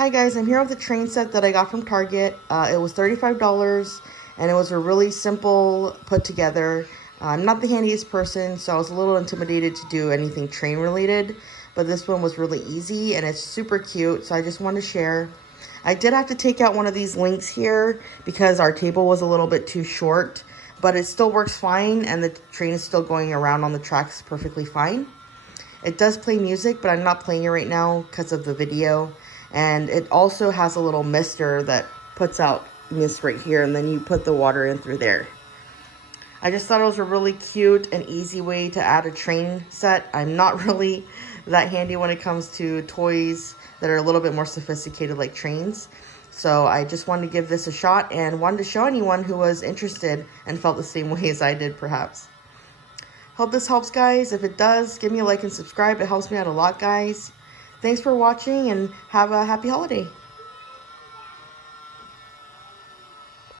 Hi guys, I'm here with a train set that I got from Target. It was $35 and it was a really simple put together. I'm not the handiest person, so I was a little intimidated to do anything train related, but this one was really easy and it's super cute, so I just wanted to share. I did have to take out one of these links here because our table was a little bit too short, but it still works fine and the train is still going around on the tracks perfectly fine. It does play music, but I'm not playing it right now because of the video. And it also has a little mister that puts out mist right here, and then you put the water in through there. I just thought it was a really cute and easy way to add a train set. I'm not really that handy when it comes to toys that are a little bit more sophisticated like trains. So I just wanted to give this a shot and wanted to show anyone who was interested and felt the same way as I did perhaps. Hope this helps, guys. If it does, give me a like and subscribe. It helps me out a lot, guys. Thanks for watching and have a happy holiday.